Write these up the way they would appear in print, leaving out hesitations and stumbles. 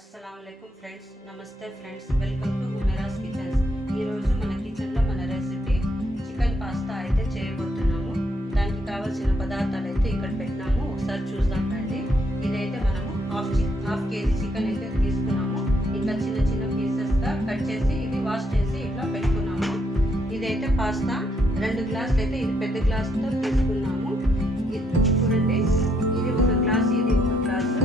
అస్సలాముఅలైకుం friends, నమస్తే friends, welcome to Humaira's kitchens. ఈరోజు మన కిచెన్లో మన రెసిపీ చికెన్ పాస్తా అయితే చేయబోతున్నాము. దానికి కావాల్సిన పదార్థాలు అయితే ఇక్కడ పెట్టినాము, ఒకసారి చూద్దాం రండి. ఇదైతే మనము హాఫ్ కేజీ చికెన్ అయితే తీసుకున్నాము. ఇట్లా చిన్న చిన్న పీసెస్గా కట్ చేసి ఇది వాష్ చేసి ఇట్లా పెట్టుకున్నాము. ఇదైతే పాస్తా 2 గ్లాసులు అయితే ఇది పెద్ద గ్లాసుతో తీసుకున్నాము. చూడండి, ఇది ఒక గ్లాసు, ఇది ఒక గ్లాసు,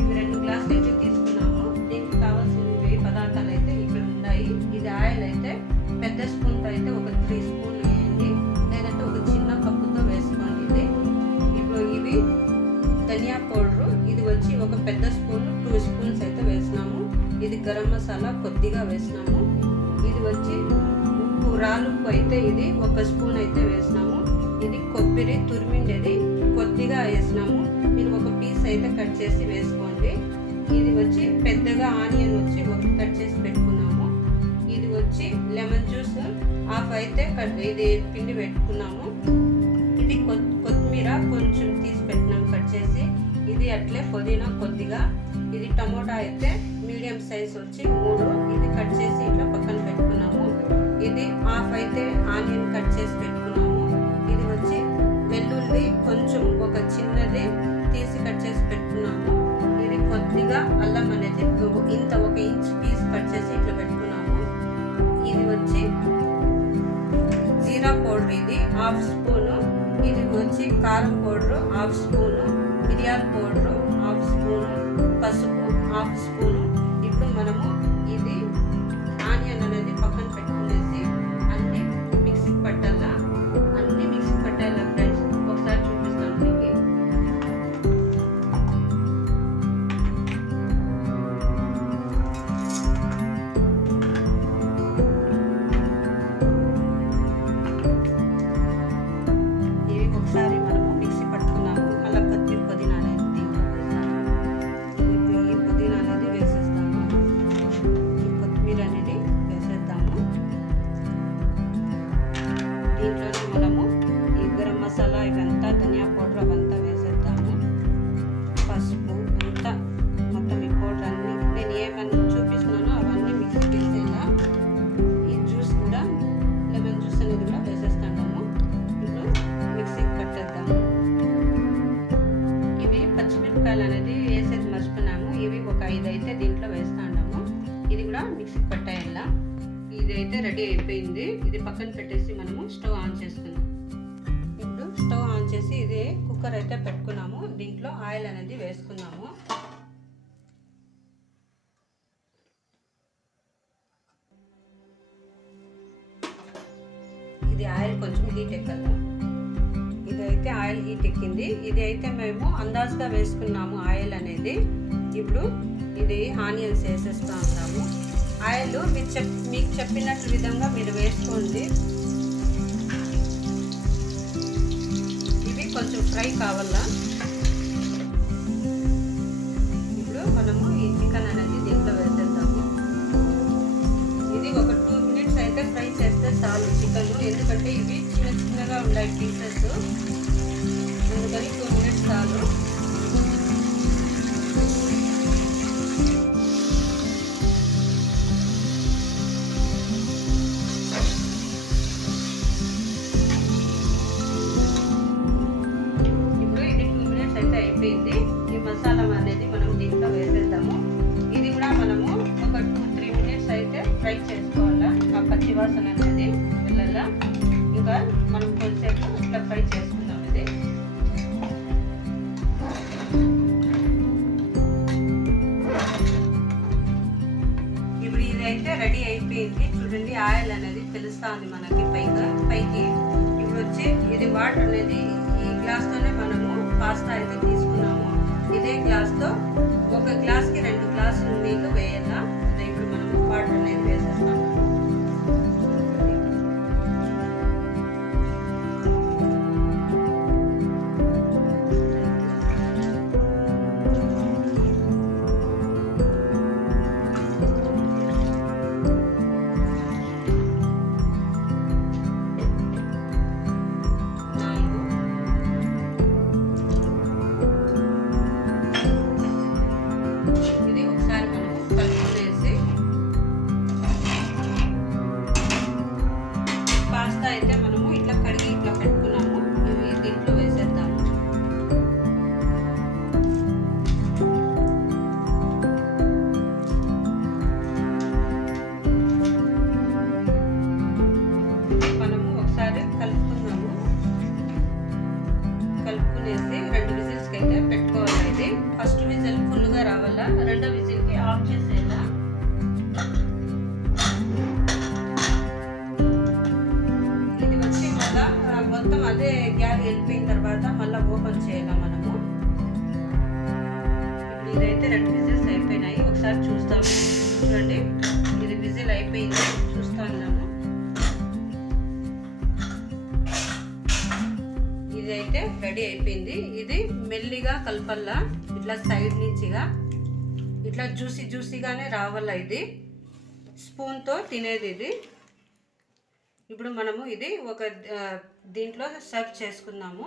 ఇవి 2 గ్లాసులు అయితే తీసుకున్నాము. దీనికి కావాల్సిన పదార్థాలు అయితే ఇక్కడ ఉన్నాయి. ఇది ఆయిల్ అయితే పెద్ద స్పూన్తో అయితే ఒక 3 స్పూన్లు వేయండి, లేదంటే ఒక చిన్న కప్పుతో వేసుకోండి. ఇప్పుడు ఇవి ధనియా పౌడరు, ఇది వచ్చి ఒక పెద్ద స్పూన్ 2 స్పూన్స్ అయితే వేసినాము. ఇది గరం మసాలా కొద్దిగా వేసినాము. ఇది వచ్చి ఉప్పు, రాళ్ళుప్పు అయితే ఇది 1 స్పూన్ అయితే వేసినాము. ఇది కొబ్బరి తురిమిండేది కొద్దిగా వేసినాము. మీరు ఒక పీస్ అయితే కట్ చేసి వేసుకోండి. ఇది వచ్చి పెద్దగా ఆనియన్ వచ్చి ఒక కట్ చేసి పెట్టుకున్నాము. ఇది వచ్చి లెమన్ జ్యూస్ హాఫ్ అయితే ఇది పిండి పెట్టుకున్నాము. ఇది కొత్తిమీర కొంచెం తీసి పెట్టినాము కట్ చేసి. ఇది అట్లే పుదీనా కొద్దిగా. ఇది టమోటా అయితే మీడియం సైజ్ వచ్చి 3, ఇది కట్ చేసి ఇట్లా పక్కన పెట్టుకున్నాము. ఇది హాఫ్ అయితే ఆనియన్ కట్ చేసి పెట్టుకున్నాము. ఇది వచ్చి వెల్లుల్లి కొంచెం ఒక చిన్నది తీసి కట్ చేసి పెట్టుకున్నాము. ఇది కొద్దిగా అల్లం అనేది ఇంత 1 ఇంచ్ పీస్ కట్ చేసి ఇట్లా పెట్టుకున్నాము. ఇది వచ్చి జీరా పౌడర్, ఇది హాఫ్ స్పూను. ఇది వచ్చి కారం పౌడరు హాఫ్ స్పూను, మిరియాల పౌడరు హాఫ్ స్పూను, పసుపు హాఫ్ స్పూను. ఇప్పుడు మనము ఇది ఆనియన్ అనేది పక్కన పెట్టుకునేసి అన్ని మిక్సీకి పట్టాలా, ఫ్రెండ్స్. ఒకసారి చూపిస్తాను మీకు. ఇవి ఒకసారి మనము మిక్సీ పట్టుకున్నాము. మళ్ళీ కొత్తిమీర పుదీనా అనేది దీంట్లో వేస్తాము. ఈ పుదీనా అనేది వేసేస్తాము, ఈ కొత్తిమీర అనేది వేసేద్దాము. దీంట్లోనే మనము ఈ గరం మసాలా ఇవంతా ధనియా పౌడర్ అవంతా వేసేద్దాము. పసుపు అంతా మొత్తం ఈ పౌడర్ అన్నీ నేను ఏమన్నా చూపిస్తున్నానో అవన్నీ మిక్సీ వేసేలా. ఈ జ్యూస్ కూడా లెమన్ జ్యూస్ అనేది కూడా వేసేస్తాము. ఇప్పుడు మిక్సీకి పట్టేద్దాము. ఇవి పచ్చిమిరపకాయలు అనేది వేసేది మర్చిపోయినాము. ఇవి ఒక 5 అయితే దీంట్లో వేస్తాము. ఇది కూడా మిక్సీకి పట్టేయాల. ఇది అయితే రెడీ అయిపోయింది. ఇది పక్కన పెట్టేసి మనము స్టవ్ ఆన్ చేసుకుందాం. ఇప్పుడు స్టవ్ ఆన్ చేసి ఇది కుక్కర్ అయితే పెట్టుకున్నాము. దీంట్లో ఆయిల్ అనేది వేసుకున్నాము. ఇది ఆయిల్ కొంచెం హీట్ ఎక్కాలి. ఇదైతే ఆయిల్ హీట్ ఎక్కింది. ఇది అయితే మేము అందాజుగా వేసుకున్నాము ఆయిల్ అనేది. ఇప్పుడు ఇది ఆనియన్స్ వేసేస్తూ ఉన్నాము. ఆయిల్ మీకు చెప్పినట్టు విధంగా మీరు వేసుకోండి. ఇవి కొంచెం ఫ్రై కావాలా. ఇప్పుడు మనము ఈ చికెన్ అనేది దీంట్లో వేసేద్దాము. ఇది ఒక 2 మినిట్స్ అయితే ఫ్రై చేస్తే చాలు చికెన్. ఎందుకంటే ఇవి చిన్న చిన్నగా ఉన్నాయి పీసెస్, అందుకని 2 మినిట్స్ చాలు. ఈ మసాలా అనేది మనం దీంట్లో వేసేద్దాము. ఇది కూడా మనము ఒక 2-3 మినిట్స్ అయితే ఫ్రై చేసుకోవాలా. ఆ పచ్చి వాసన అనేది వెళ్ళాలా. ఇంకా మనం కొంచెంసేపు ఇట్లా ఫ్రై చేసుకుందాం. ఇది ఇప్పుడు ఇదైతే రెడీ అయిపోయింది. చూడండి, ఆయిల్ అనేది తెలుస్తా ఉంది మనకి పైకి. ఇప్పుడు వచ్చి ఇది వాటర్ అనేది ఈ గ్లాస్తోనే మనము పాస్తా అయితే తీసుకున్నాము. ఇదే గ్లాస్తో 1 గ్లాస్కి 2 గ్లాసులు నీళ్ళు వేయాలా. ఇప్పుడు మనము వాటర్ అనేది వేసేస్తాము. ఇది ఒకసారి ఒకసారి చూస్తాము. చూడండి, ఇది విజిల్ అయిపోయింది, చూస్తా ఉన్నాము. ఇది అయితే రెడీ అయిపోయింది. ఇది మెల్లిగా కలపల్లా, ఇట్లా సైడ్ నుంచిగా ఇట్లా జ్యూసీగానే రావాల. ఇది స్పూన్తో తినేది ఇది. ఇప్పుడు మనము ఇది ఒక దీంట్లో సర్వ్ చేసుకుందాము.